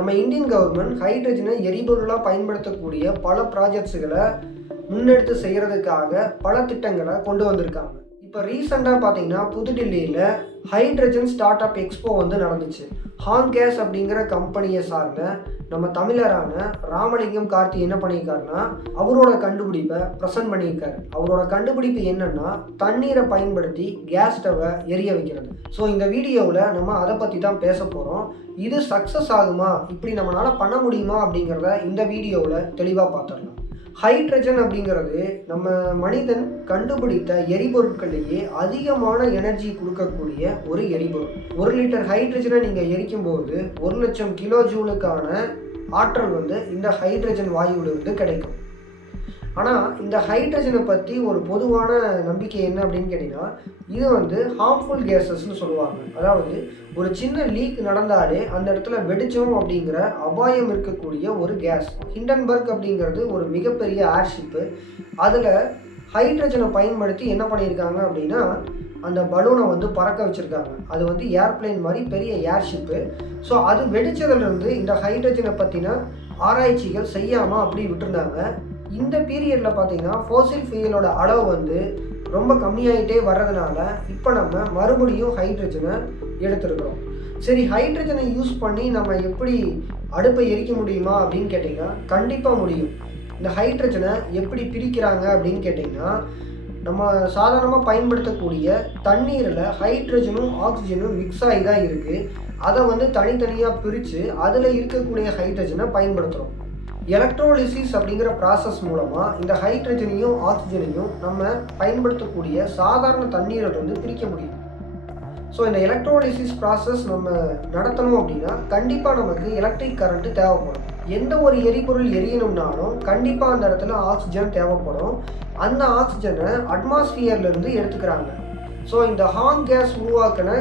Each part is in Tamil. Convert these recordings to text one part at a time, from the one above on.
நம்ம இந்தியன் கவர்மெண்ட் ஹைட்ரஜனை எரிபொருளாக பயன்படுத்தக்கூடிய பல ப்ராஜெக்ட்ஸுகளை முன்னெடுத்து செய்கிறதுக்காக பல திட்டங்களை கொண்டு வந்திருக்காங்க. இப்போ ரீசெண்டாக பார்த்தீங்கன்னா புதுடில்லியில் ஹைட்ரஜன் ஸ்டார்ட் அப் எக்ஸ்போ வந்து நடந்துச்சு. ஹாங் கேஸ் அப்படிங்கிற கம்பெனியை சார்ந்த நம்ம தமிழரான ராமலிங்கம் கார்த்தி என்ன பண்ணியிருக்காருன்னா அவரோட கண்டுபிடிப்பை ப்ரெசென்ட் பண்ணியிருக்காரு. அவரோட கண்டுபிடிப்பு என்னன்னா தண்ணீரை பயன்படுத்தி கேஸ் ஸ்டவ்வை எரிய வைக்கிறது. ஸோ இந்த வீடியோவில் நம்ம அதை பற்றி தான் பேச போகிறோம் இது சக்ஸஸ் ஆகுமா? இப்படி நம்மளால் பண்ண முடியுமா அப்படிங்கிறத இந்த வீடியோவில் தெளிவாக பார்த்துடலாம் ஹைட்ரஜன் அப்படிங்கிறது நம்ம மனிதன் கண்டுபிடித்த எரிபொருட்களிலேயே அதிகமான எனர்ஜி கொடுக்கக்கூடிய ஒரு எரிபொருள். ஒரு லிட்டர் ஹைட்ரஜனை நீங்கள் எரிக்கும் போது ஒரு லட்சம் கிலோ ஜூலுக்கான ஆற்றல் வந்து இந்த ஹைட்ரஜன் வாயுவிலிருந்து கிடைக்கும். ஆனால் இந்த ஹைட்ரஜனை பற்றி ஒரு பொதுவான நம்பிக்கை என்ன அப்படின்னு கேட்டிங்கன்னா இது வந்து ஹார்ம்ஃபுல் கேஸஸ்னு சொல்லுவாங்க. அதாவது ஒரு சின்ன லீக் நடந்தாலே அந்த இடத்துல வெடிச்சோம் அப்படிங்கிற அபாயம் இருக்கக்கூடிய ஒரு கேஸ் ஹிண்டன்பர்க் அப்படிங்கிறது ஒரு மிகப்பெரிய ஏர்ஷிப்பு அதில் ஹைட்ரஜனை பயன்படுத்தி என்ன பண்ணியிருக்காங்க அப்படின்னா அந்த பலூனை வந்து பறக்க வச்சுருக்காங்க. அது வந்து ஏர்பிளைன் மாதிரி பெரிய ஏர்ஷிப்பு ஸோ அது வெடித்ததுலேருந்து இந்த ஹைட்ரஜனை பற்றின ஆராய்ச்சிகள் செய்யாமல் அப்படி விட்டுருந்தாங்க. இந்த பீரியடில் பார்த்தீங்கன்னா ஃபோசில் ஃபியூலோட அளவு வந்து ரொம்ப கம்மியாயிட்டே வர்றதுனால இப்போ நம்ம மறுபடியும் ஹைட்ரஜனை எடுத்துருக்குறோம். சரி ஹைட்ரஜனை யூஸ் பண்ணி நம்ம எப்படி அடுப்பை எரிக்க முடியுமா அப்படின்னு கேட்டிங்கன்னா கண்டிப்பாக முடியும். இந்த ஹைட்ரஜனை எப்படி பிரிக்கிறாங்க அப்படின்னு கேட்டிங்கன்னா நம்ம சாதாரணமாக பயன்படுத்தக்கூடிய தண்ணீரில் ஹைட்ரஜனும் ஆக்சிஜனும் மிக்ஸ் ஆகி தான் இருக்குது அதை வந்து தனித்தனியாக பிரித்து அதில் இருக்கக்கூடிய ஹைட்ரஜனை பயன்படுத்துகிறோம் எலக்ட்ரோலிசிஸ் அப்படிங்கிற ப்ராசஸ் மூலமாக இந்த ஹைட்ரஜனையும் ஆக்சிஜனையும் நம்ம பயன்படுத்தக்கூடிய சாதாரண தண்ணீரிலிருந்து பிரிக்க முடியும். ஸோ இந்த எலக்ட்ரோலிசிஸ் ப்ராசஸ் நம்ம நடத்தணும் அப்படின்னா கண்டிப்பாக நமக்கு எலக்ட்ரிக் கரண்ட்டு தேவைப்படும். எந்த ஒரு எரிபொருள் எரியணும்னாலும் கண்டிப்பாக அந்த இடத்துல ஆக்சிஜன் தேவைப்படும். அந்த ஆக்சிஜனை அட்மாஸ்பியர்லேருந்து எடுத்துக்கிறாங்க. ஸோ இந்த ஹாங் கேஸ் உருவாக்கின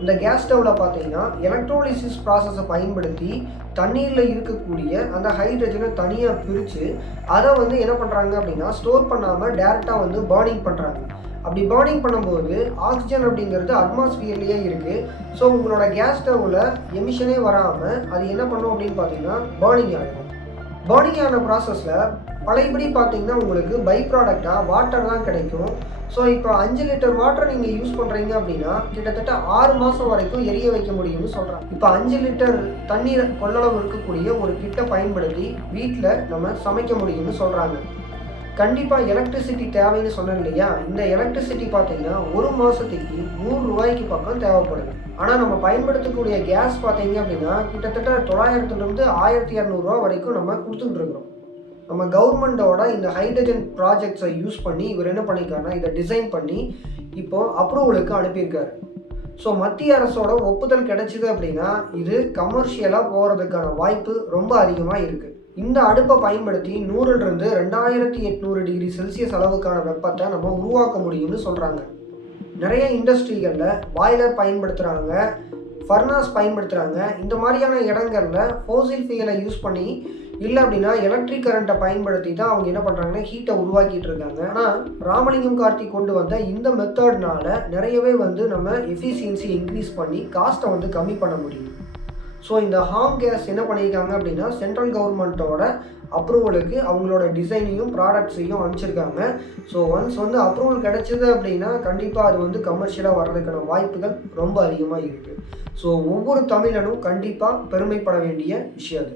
இந்த கேஸ் ஸ்டவ்வில் பார்த்தீங்கன்னா எலக்ட்ரோலிசிஸ் ப்ராசஸை பயன்படுத்தி தண்ணீரில் இருக்கக்கூடிய அந்த ஹைட்ரஜனை தனியாக பிரித்து அதை வந்து என்ன பண்ணுறாங்க அப்படின்னா ஸ்டோர் பண்ணாமல் டேரெக்டாக வந்து பர்னிங் பண்ணுறாங்க அப்படி பர்னிங் பண்ணும்போது ஆக்சிஜன் அப்படிங்கிறது அட்மாஸ்பியர்லேயே இருக்குது ஸோ உங்களோட கேஸ் ஸ்டவ்வில் எமிஷனே வராமல் அது என்ன பண்ணும் அப்படின்னு பார்த்தீங்கன்னா பர்னிங் ஆகிடும் பர்னிங் ஆன ப்ராசஸில் பழையபடி பார்த்தீங்கன்னா உங்களுக்கு பை ப்ராடக்டாக வாட்டர் தான் கிடைக்கும். ஸோ இப்போ அஞ்சு லிட்டர் வாட்டர் நீங்கள் யூஸ் பண்ணுறீங்க அப்படின்னா கிட்டத்தட்ட ஆறு மாதம் வரைக்கும் எரிய வைக்க முடியும்னு சொல்கிறாங்க இப்போ அஞ்சு லிட்டர் தண்ணீர் கொள்ளளவு இருக்கக்கூடிய ஒரு கிட்ட பயன்படுத்தி வீட்டில் நம்ம சமைக்க முடியும்னு சொல்கிறாங்க கண்டிப்பாக எலக்ட்ரிசிட்டி தேவைன்னு சொன்னேன் இல்லையா? இந்த எலக்ட்ரிசிட்டி பார்த்தீங்கன்னா ஒரு மாதத்துக்கு நூறு ரூபாய்க்கு பக்கம் தேவைப்படுது. ஆனால் நம்ம பயன்படுத்தக்கூடிய கேஸ் பார்த்தீங்க அப்படின்னா கிட்டத்தட்ட தொள்ளாயிரத்துலேருந்து ஆயிரத்தி இரநூறுவா வரைக்கும் நம்ம கொடுத்துட்டு இருக்கிறோம். நம்ம கவர்மெண்ட்டோட இந்த ஹைட்ரஜன் ப்ராஜெக்ட்ஸை யூஸ் பண்ணி இவர் என்ன பண்ணியிருக்காருன்னா இதை டிசைன் பண்ணி இப்போ அப்ரூவலுக்கு அனுப்பியிருக்காரு. ஸோ மத்திய அரசோட ஒப்புதல் கிடைச்சிது அப்படின்னா இது கமர்ஷியலாக போகிறதுக்கான வாய்ப்பு ரொம்ப அதிகமாக இருக்குது இந்த அடுப்பை பயன்படுத்தி நூறுலேருந்து ரெண்டாயிரத்தி எட்நூறு டிகிரி செல்சியஸ் அளவுக்கான வெப்பத்தை நம்ம உருவாக்க முடியும்னு சொல்கிறாங்க நிறைய இண்டஸ்ட்ரிகளில் பாய்லர் பயன்படுத்துகிறாங்க ஃபர்னாஸ் பயன்படுத்துகிறாங்க இந்த மாதிரியான இடங்களில் ஃபோசில் ஃபியூலை யூஸ் பண்ணி இல்லை அப்படின்னா எலக்ட்ரிக் கரண்ட்டை பயன்படுத்தி தான் அவங்க என்ன பண்ணுறாங்கன்னா ஹீட்டை உருவாக்கிட்டு இருக்காங்க. ஆனால் ராமலிங்கம் கார்த்திக் கொண்டு வந்த இந்த மெத்தட்னால நிறையவே வந்து நம்ம எஃபிஷியன்சி இன்க்ரீஸ் பண்ணி காஸ்ட்டை வந்து கம்மி பண்ண முடியும். ஸோ இந்த ஹாம் கேஸ் என்ன பண்ணியிருக்காங்க அப்படின்னா சென்ட்ரல் கவர்மெண்ட்டோட அப்ரூவலுக்கு அவங்களோட டிசைனையும் ப்ராடக்ட்ஸையும் அனுப்பிச்சிருக்காங்க. ஸோ ஒன்ஸ் வந்து அப்ரூவல் கிடைச்சது அப்படின்னா கண்டிப்பாக அது வந்து கமர்ஷியலாக வர்றதுக்கான வாய்ப்புகள் ரொம்ப அதிகமாக இருக்குது ஸோ ஒவ்வொரு தமிழனும் கண்டிப்பாக பெருமைப்பட வேண்டிய விஷயம் அது.